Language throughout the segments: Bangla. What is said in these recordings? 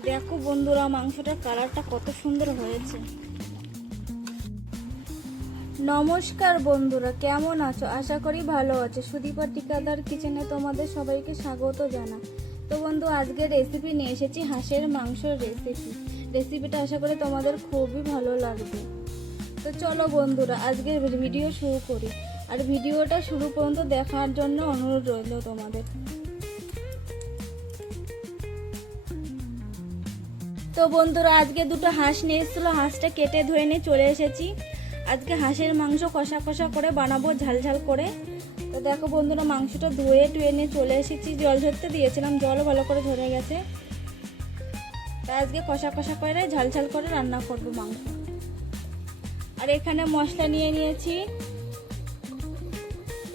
দেখো বন্ধুরা, মাংসটার কালারটা কত সুন্দর হয়েছে। নমস্কার বন্ধুরা, কেমন আছো? আশা করি ভালো আছে। সুদীপা টিকাদার কিচেনে তোমাদের সবাইকে স্বাগত জানা তো বন্ধু, আজকে রেসিপি নিয়ে এসেছি হাঁসের মাংসের রেসিপি রেসিপিটা আশা করি তোমাদের খুবই ভালো লাগবে। তো চলো বন্ধুরা আজকের ভিডিও শুরু করি। আর ভিডিওটা শুরু পর্যন্ত দেখার জন্য অনুরোধ রইল তোমাদের। তো বন্ধুরা, আজকে দুটো হাঁস নিয়ে এসেছিল হাঁসটা কেটে ধুয়ে নিয়ে চলে এসেছি। আজকে হাঁসের মাংস কষা কষা করে বানাবো, ঝাল ঝাল করে। তো দেখো বন্ধুরা, মাংসটা ধুয়ে টুয়ে নিয়ে চলে এসেছি। জল ঝরতে দিয়েছিলাম জলও ভালো করে ধরে গেছে। তাই আজকে কষা কষা করে, ঝাল ঝাল করে রান্না করব মাংস। আর এখানে মশলা নিয়ে নিয়েছি।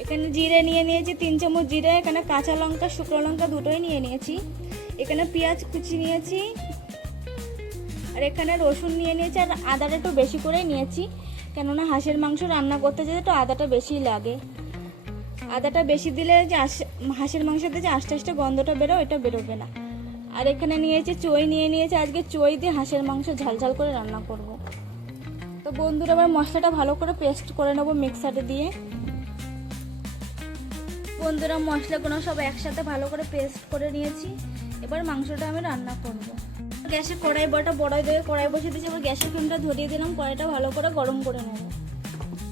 এখানে জিরে নিয়ে নিয়েছি, তিন চামচ জিরে। এখানে কাঁচা লঙ্কা, শুকনো লঙ্কা দুটোই নিয়ে নিয়েছি। এখানে পেঁয়াজ কুচি নিয়েছি। আর এখানে রসুন নিয়ে নিয়েছি আর আদাটা একটু বেশি করেই নিয়েছি। কেননা হাঁসের মাংস রান্না করতে যেতে একটু আদাটা বেশি লাগে। আদাটা বেশি দিলে যে হাঁসের মাংসতে যে আস্তে আস্তে গন্ধটা বেরো এটা বেরোবে না। আর এখানে নিয়েছি চই, নিয়ে নিয়েছি। আজকে চই দিয়ে হাঁসের মাংস ঝাল ঝাল করে রান্না করব। তো বন্ধুরা আবার মশলাটা ভালো করে পেস্ট করে নেব মিক্সারে দিয়ে। বন্ধুরা মশলাগুলো সব একসাথে ভালো করে পেস্ট করে নিয়েছি। এবার মাংসটা আমি রান্না করব। গ্যাসে কড়াই বড়টা বড়াই দিয়ে কড়াই বসে দিয়েছি। এবার গ্যাসের ফ্লেমটা ধরিয়ে দিলাম, কড়াইটা ভালো করে গরম করে নেব।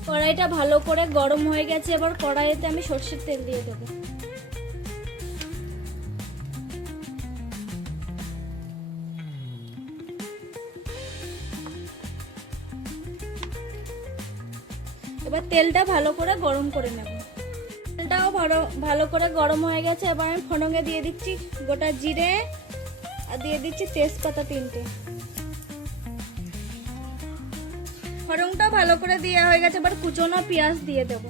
কড়াইটা ভালো করে গরম হয়ে গেছে, এবার কড়াইতে আমি সর্ষের তেল দিয়ে দেবো। এবার তেলটা ভালো করে গরম করে নেব। তেলটাও ভালো ভালো করে গরম হয়ে গেছে, এবার আমি ফোড়ঙে দিয়ে দিচ্ছি গোটা জিরে আর দিয়ে দিচ্ছি তেজপাতা তিনটে। ফোড়নটা ভালো করে দেওয়া হয়ে গেছে, এবার কুচনো পেঁয়াজ দিয়ে দেবো।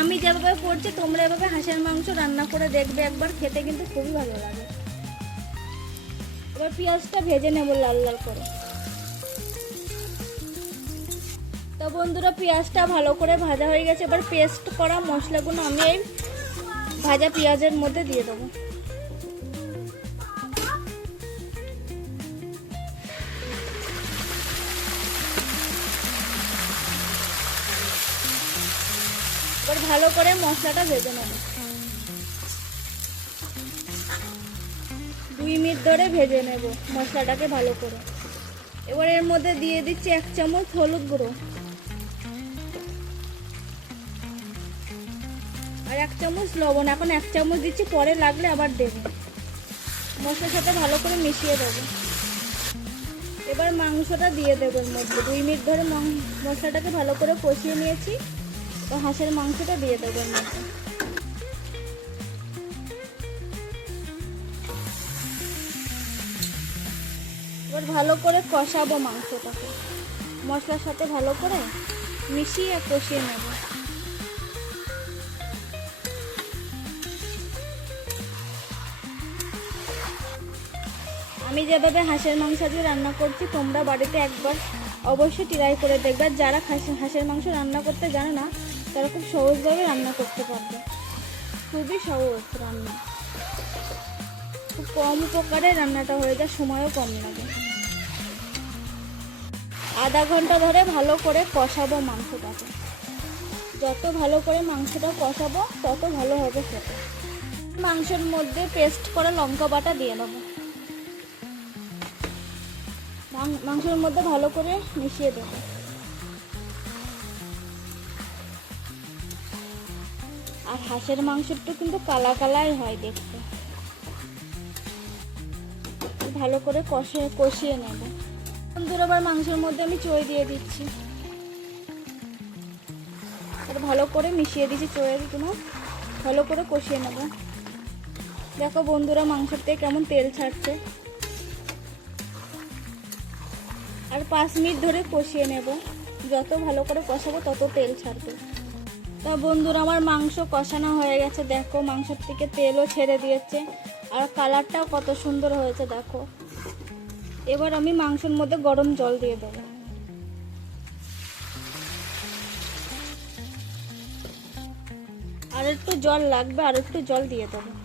আমি যেভাবে করছি, তোমরা এভাবে হাঁসের মাংস রান্না করে দেখবে একবার, খেতে কিন্তু খুবই ভালো লাগে। এবার পেঁয়াজটা ভেজে নেব লাল লাল করে। বন্ধুরা, পেঁয়াজটা ভালো করে ভাজা হয়ে গেছে। এবার পেস্ট করা মশলাগুলো আমি এই ভাজা পেঁয়াজের মধ্যে দিয়ে দেবো। এবার ভালো করে মশলাটা ভেজে নেব। দুই মিনিট ধরে ভেজে নেব মশলাটাকে ভালো করে। এবার এর মধ্যে দিয়ে দিচ্ছি এক চামচ হলুদ গুঁড়ো। এক চামচ লবণ, এখন এক চামচ দিচ্ছি, পরে লাগলে আবার দেবো। মশলার সাথে ভালো করে মিশিয়ে দেবো। এবার মাংসটা দিয়ে দেবো এর মধ্যে। দুই মিনিট ধরে মশলাটাকে ভালো করে কষিয়ে নিয়েছি। তো হাঁসের মাংসটা দিয়ে দেবো এর মধ্যে। এবার ভালো করে কষাবো মাংসটাকে। মশলার সাথে ভালো করে মিশিয়ে কষিয়ে নেব। আমি যেভাবে হাঁসের মাংস দিয়ে রান্না করছি, তোমরা বাড়িতে একবার অবশ্যই ট্রাই করে দেখবে। যারা হাঁস- হাঁসের মাংস রান্না করতে জানে না, তারা খুব সহজভাবে রান্না করতে পারবে। খুবই সহজ রান্না। খুব কম উপকারে রান্নাটা হয়ে যায়, সময়ও কম লাগে। আধা ঘণ্টা ধরে ভালো করে কষাবো মাংসটাকে। যত ভালো করে মাংসটা কষাবো, তত ভালো হবে খেতে। মাংসের মধ্যে পেস্ট করা লঙ্কা বাটা দিয়ে দেবো। মাংসের মধ্যে ভালো করে মিশিয়ে দেবো। আর হাঁসের মাংসটা কিন্তু কালা কালাই হয় দেখতে। ভালো করে কষে কষিয়ে নেব। বন্ধুরা আবার মাংসের মধ্যে আমি চই দিয়ে দিচ্ছি। আর ভালো করে মিশিয়ে দিচ্ছি চয়ের তোমার ভালো করে কষিয়ে নেব। দেখো বন্ধুরা, মাংসের থেকে কেমন তেল ছাড়ছে। আর পাঁচ মিনিট ধরে কষিয়ে নেব। যত ভালো করে কষাবো, তত তেল ছাড়বে। তা বন্ধুরা, আমার মাংস কষানো হয়ে গেছে। দেখো, মাংসের থেকে তেলও ছেড়ে দিয়েছে। আর কালারটাও কত সুন্দর হয়েছে, দেখো। এবার আমি মাংসের মধ্যে গরম জল দিয়ে দেবো। আর একটু জল লাগবে, আর একটু জল দিয়ে দেবো।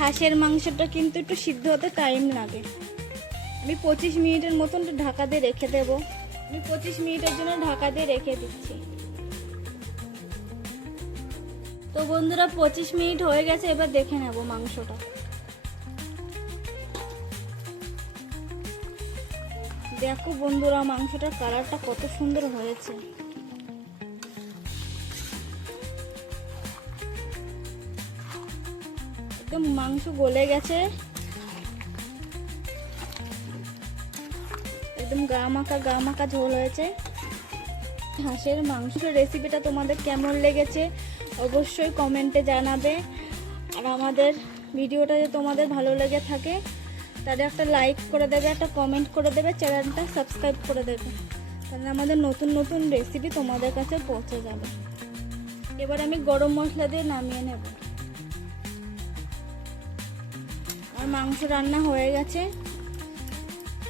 হাঁসের মাংসটা কিন্তু একটু সিদ্ধ হতে টাইম লাগে। আমি পঁচিশ মিনিটের মতন ঢাকা দিয়ে রেখে দেব। আমি পঁচিশ মিনিটের জন্য ঢাকা দিয়ে রেখে দিচ্ছি। তো বন্ধুরা, পঁচিশ মিনিট হয়ে গেছে, এবার দেখে নেব মাংসটা। দেখো বন্ধুরা, মাংসটার কালারটা কত সুন্দর হয়েছে। একদম মাংস গলে গেছে। একদম গা মাখা গা মাখা ঝোল হয়েছে। হাঁসের মাংসের রেসিপিটা তোমাদের কেমন লেগেছে অবশ্যই কমেন্টে জানাবে। আর আমাদের ভিডিওটা যদি তোমাদের ভালো লেগে থাকে, তাহলে একটা লাইক করে দেবে, একটা কমেন্ট করে দেবে চ্যানেলটা সাবস্ক্রাইব করে দেবে। তাহলে আমাদের নতুন নতুন রেসিপি তোমাদের কাছে পৌঁছে যাবে। এবার আমি গরম মশলা দিয়ে নামিয়ে নেব। আর মাংস রান্না হয়ে গেছে।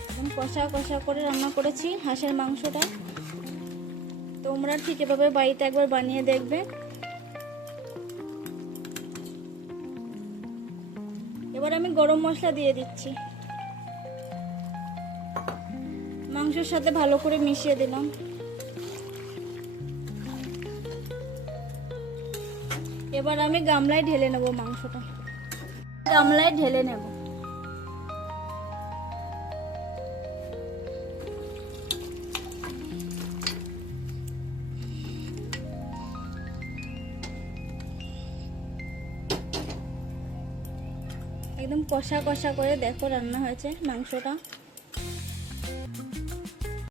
একদম কষা কষা করে রান্না করেছি হাঁসের মাংসটা। তোমরা ঠিক এভাবে বাড়িতে একবার বানিয়ে দেখবে। এবার আমি গরম মশলা দিয়ে দিচ্ছি। মাংসের সাথে ভালো করে মিশিয়ে দিলাম। এবার আমি গামলায় ঢেলে নেব মাংসটা। গামলায় ঢেলে নেব। একদম কষা কষা করে দেখো রান্না হয়েছে মাংসটা।